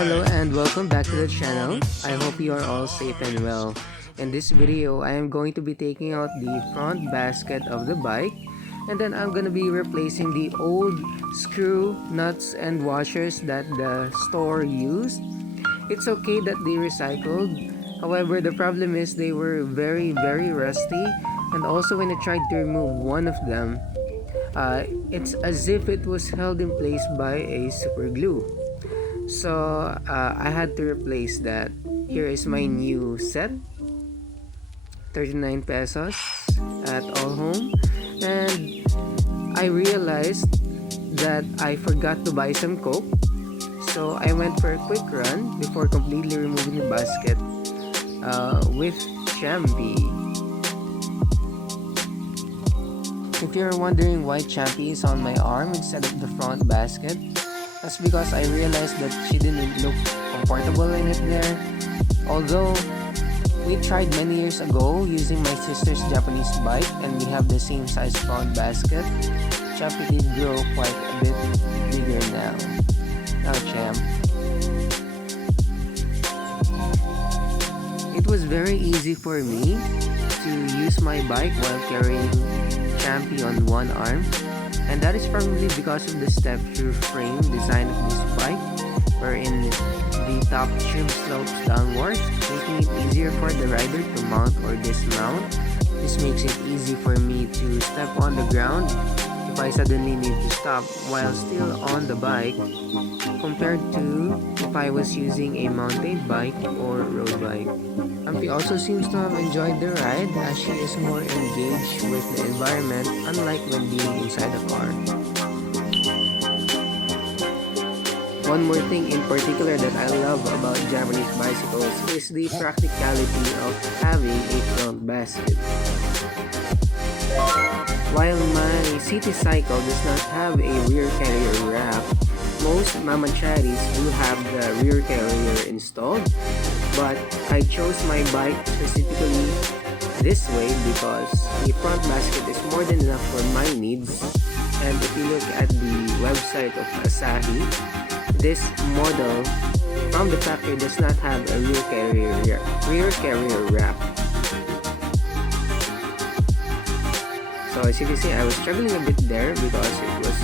hello and welcome back to the channel. I hope you are all safe and well. In this video, I am going to be taking out the front basket of the bike, and then I'm gonna be replacing the old screw, nuts, and washers that the store used. It's okay that they recycled. However, the problem is they were very rusty, and also when I tried to remove one of them, it's as if it was held in place by a super glue. So I had to replace that. Here is my new set, 39 pesos at All Home, and I realized that I forgot to buy some coke, so I went for a quick run before completely removing the basket with champee. If you're wondering why champee is on my arm instead of the front basket, that's because I realized that she didn't look comfortable in it there. Although we tried many years ago using my sister's Japanese bike and we have the same size front basket, champee did grow quite a bit bigger now. Now champ. It was very easy for me to use my bike while carrying champee on one arm. And that is probably because of the step-through frame design of this bike, wherein the top tube slopes downwards, making it easier for the rider to mount or dismount. This makes it easy for me to step on the ground if I suddenly need to stop while still on the bike, compared to if I was using a mountain bike or road bike. Champee also seems to have enjoyed the ride as she is more engaged with the environment, unlike when being inside the car. One more thing in particular that I love about Japanese bicycles is the practicality of having a front basket. While my city cycle does not have a rear carrier wrap, most mamacharis do have the rear carrier installed, but I chose my bike specifically this way because the front basket is more than enough for my needs. And if you look at the website of Asahi, this model from the factory does not have a rear carrier wrap. So as you can see, I was struggling a bit there because it was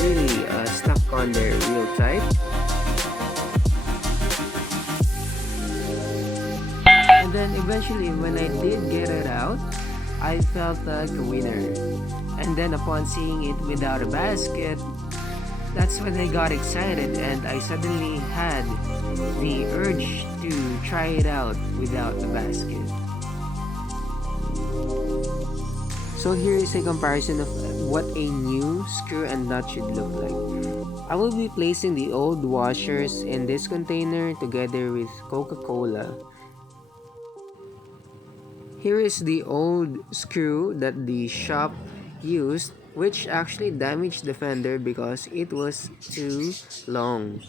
really stuck on there real tight. And then eventually when I did get it out, I felt like a winner. And then upon seeing it without a basket, that's when I got excited and I suddenly had the urge to try it out without the basket. So here is a comparison of what a new screw and nut should look like. I will be placing the old washers in this container together with Coca-Cola. Here is the old screw that the shop used, which actually damaged the fender because it was too long.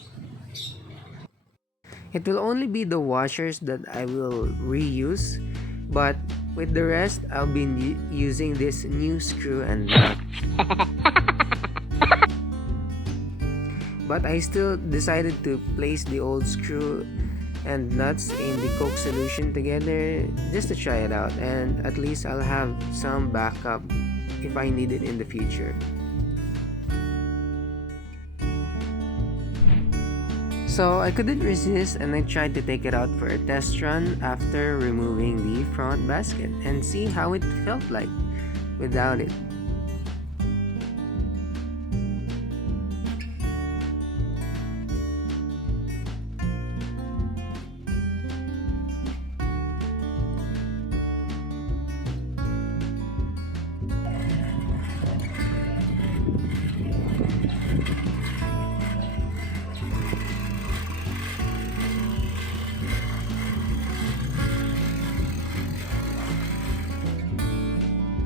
It will only be the washers that I will reuse, but with the rest, I'll be using this new screw and nut. But I still decided to place the old screw and nuts in the Coke solution together just to try it out, and at least I'll have some backup if I need it in the future. So I couldn't resist and I tried to take it out for a test run after removing the front basket and see how it felt like without it.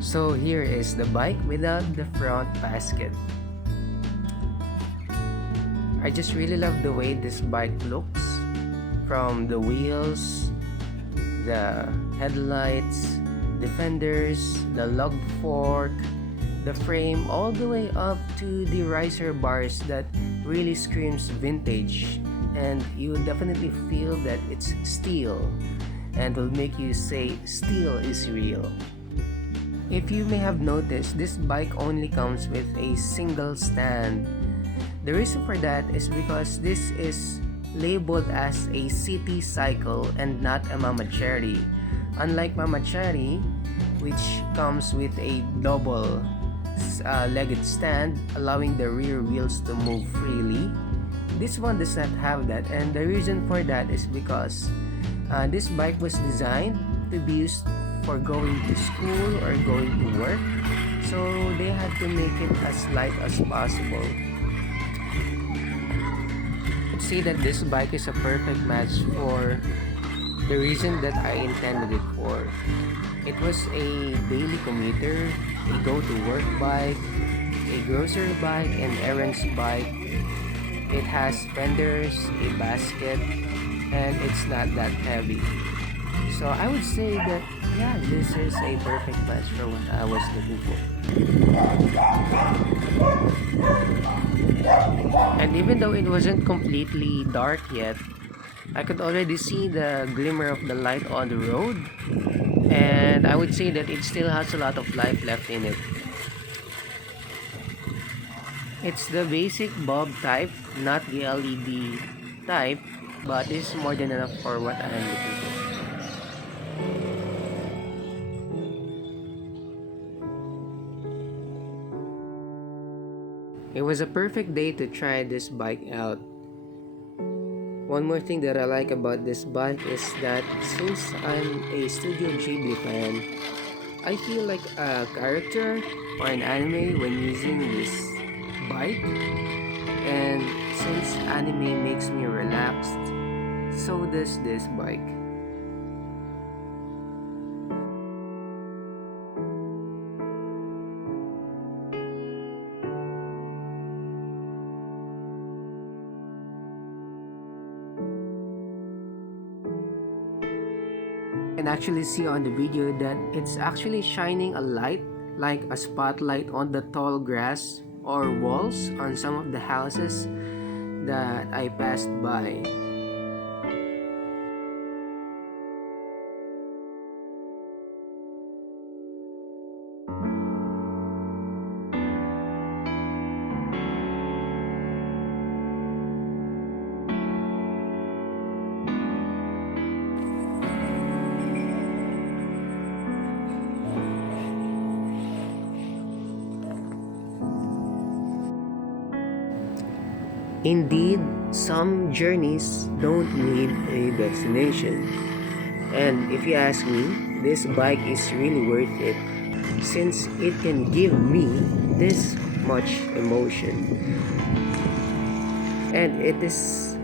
So here is the bike without the front basket. I just really love the way this bike looks, from the wheels, the headlights, the fenders, the lug fork, the frame, all the way up to the riser bars that really screams vintage and you will definitely feel that it's steel and will make you say steel is real. If you may have noticed, this bike only comes with a single stand. The reason for that is because this is labeled as a city cycle and not a mamachari. Unlike mamachari, which comes with a double legged stand allowing the rear wheels to move freely, this one does not have that, and the reason for that is because this bike was designed to be used for going to school or going to work, so they had to make it as light as possible. I'd say that this bike is a perfect match for the reason that I intended it for. It was a daily commuter, a go-to-work bike, a grocery bike, an errands bike. It has fenders, a basket, and it's not that heavy. So I would say that, yeah, this is a perfect match for what I was looking for. And even though it wasn't completely dark yet, I could already see the glimmer of the light on the road, and I would say that it still has a lot of life left in it. It's the basic bulb type, not the LED type, but this is more than enough for what I am looking for. It was a perfect day to try this bike out. One more thing that I like about this bike is that since I'm a Studio Ghibli fan, I feel like a character or an anime when using this bike. And since anime makes me relaxed, so does this bike. You can actually see on the video that it's actually shining a light like a spotlight on the tall grass or walls on some of the houses that I passed by. Indeed, some journeys don't need a destination. And if you ask me, this bike is really worth it since it can give me this much emotion. And it is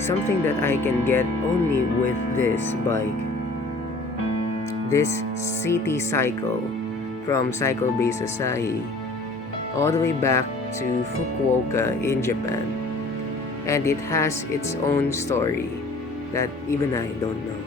something that I can get only with this bike. This city cycle from Cycle Base Asahi all the way back to Fukuoka in Japan. And it has its own story that even I don't know.